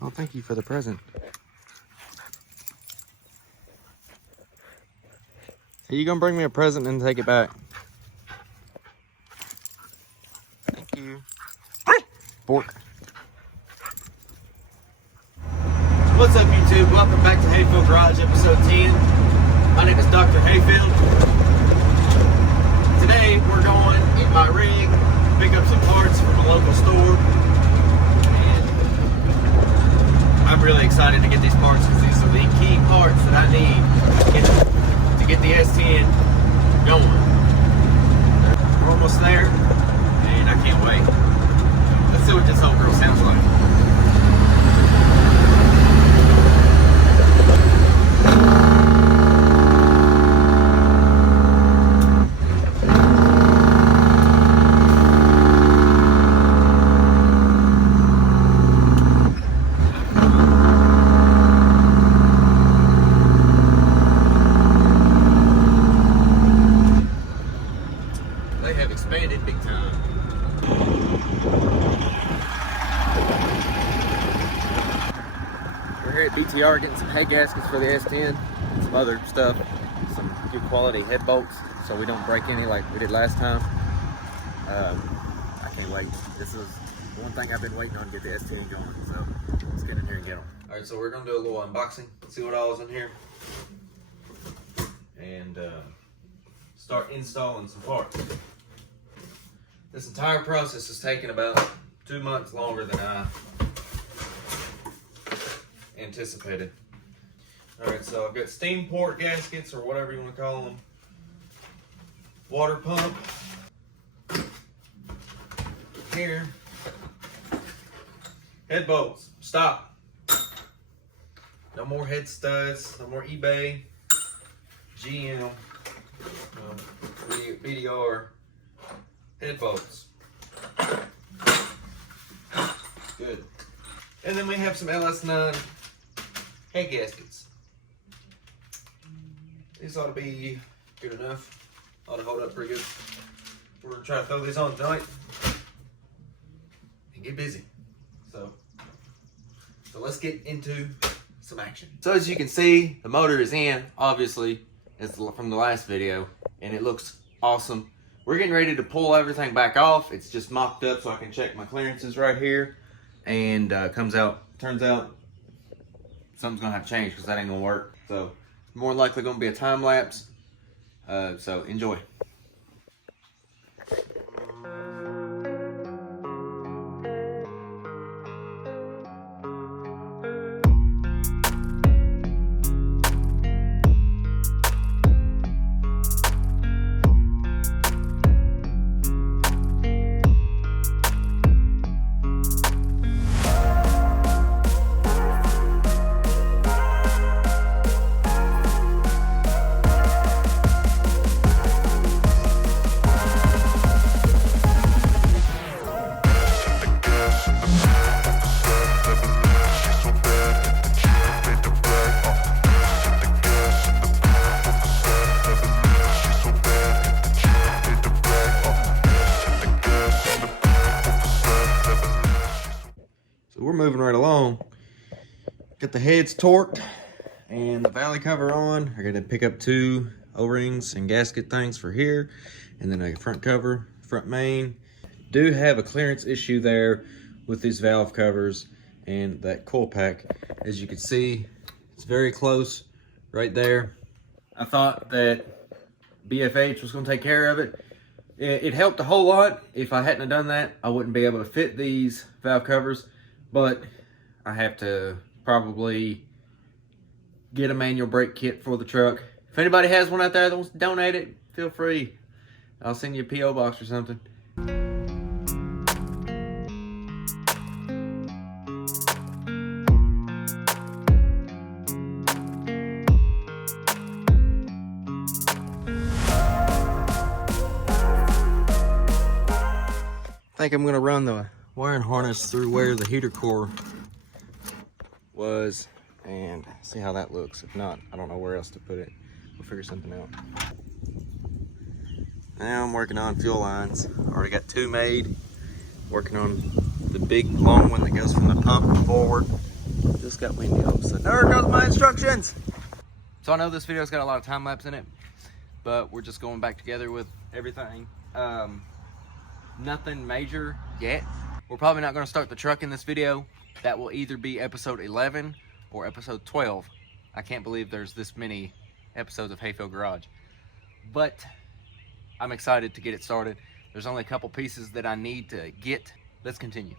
Oh, thank you for the present. Are you gonna bring me a present and take it back? Thank you. Bork. What's up, YouTube? Welcome back to Hayfield Garage, episode 10. My name is Dr. Hayfield. Today, we're going in my rig, pick up some parts from a local store. And I'm really excited to get these parts because these are the key parts that I need to get the S10 going. We're almost there, and I can't wait. Let's see what this whole girl sounds like. They have expanded big time. We're here at BTR getting some head gaskets for the S10 and some other stuff, some good quality head bolts so we don't break any like we did last time. I can't wait. This is one thing I've been waiting on to get the S10 going, so let's get in here and get them. All right, so we're gonna do a little unboxing, see what all is in here, and start installing some parts. This entire process has taken about 2 months longer than I anticipated. All right, so I've got steam port gaskets, or whatever you want to call them, water pump here, head bolts, stop. No more head studs, no more eBay, GM, BDR. Head bolts. Good. And then we have some LS9 head gaskets. These ought to be good enough. Ought to hold up pretty good. We're going to try to throw these on tonight and get busy. So let's get into some action. So as you can see, the motor is in, obviously, it's from the last video, and it looks awesome. We're getting ready to pull everything back off. It's just mocked up so I can check my clearances right here. And turns out something's gonna have to change because that ain't gonna work. So more than likely gonna be a time lapse. So enjoy. We're moving right along. Get the heads torqued and the valley cover on. We're gonna pick up 2 O-rings and gasket things for here, and then a front cover, front main. Do have a clearance issue there with these valve covers and that coil pack. As you can see, it's very close right there. I thought that BFH was gonna take care of it. It helped a whole lot. If I hadn't have done that, I wouldn't be able to fit these valve covers. But I have to probably get a manual brake kit for the truck. If anybody has one out there that wants to donate it, feel free. I'll send you a P.O. box or something. I think I'm gonna run the wiring harness through where the heater core was and see how that looks. If not, I don't know where else to put it. We'll figure something out. Now I'm working on fuel lines. Already got 2 made. Working on the big long one that goes from the pump forward Just got windy all of a sudden. There goes my instructions. So I know this video's got a lot of time lapse in it, but we're just going back together with everything. Nothing major yet. We're probably not going to start the truck in this video. That will either be episode 11 or episode 12. I can't believe there's this many episodes of Hayfield Garage, but I'm excited to get it started. There's only a couple pieces that I need to get. Let's continue.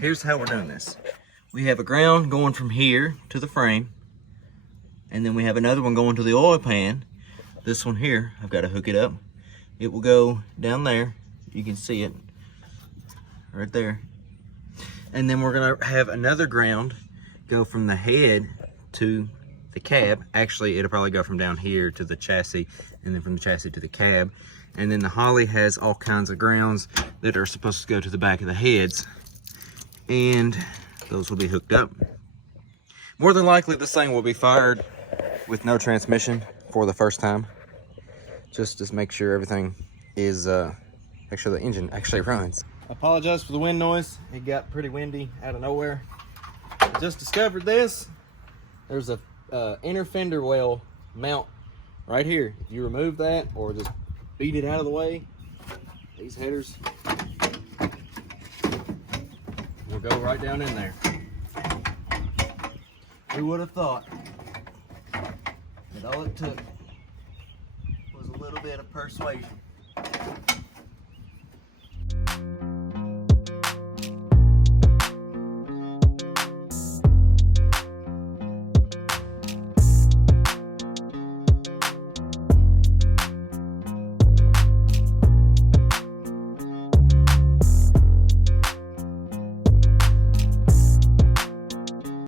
Here's how we're doing this. We have a ground going from here to the frame, and then we have another one going to the oil pan. This one here, I've got to hook it up. It will go down there. You can see it right there. And then we're gonna have another ground go from the head to the cab. Actually, it'll probably go from down here to the chassis, and then from the chassis to the cab. And then the Holly has all kinds of grounds that are supposed to go to the back of the heads, and those will be hooked up. More than likely, this thing will be fired with no transmission for the first time, just to make sure everything is actually the engine actually runs. I apologize for the wind noise. It got pretty windy out of nowhere. I just discovered this. There's a inner fender well mount right here. If you remove that or just beat it out of the way, these headers will go right down in there. Who would have thought that all it took was a little bit of persuasion.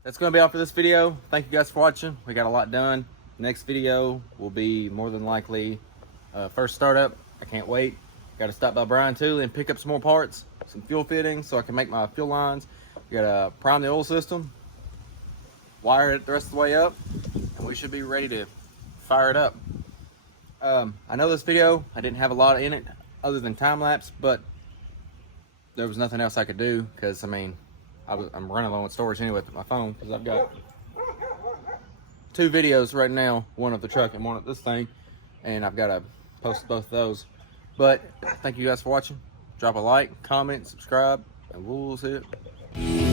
That's going to be all for this video. Thank you guys for watching. We got a lot done. Next video will be more than likely first startup. I can't wait. Got to stop by Brian too and pick up some more parts, some fuel fittings so I can make my fuel lines. We got to prime the oil system, wire it the rest of the way up, and we should be ready to fire it up. I know this video, I didn't have a lot in it other than time lapse, but there was nothing else I could do because, I mean, I'm running low on storage anyway with my phone because I've got 2 videos right now, one of the truck and one of this thing, and I've got to post both of those. But thank you guys for watching. Drop a like, comment, subscribe, and we'll see it.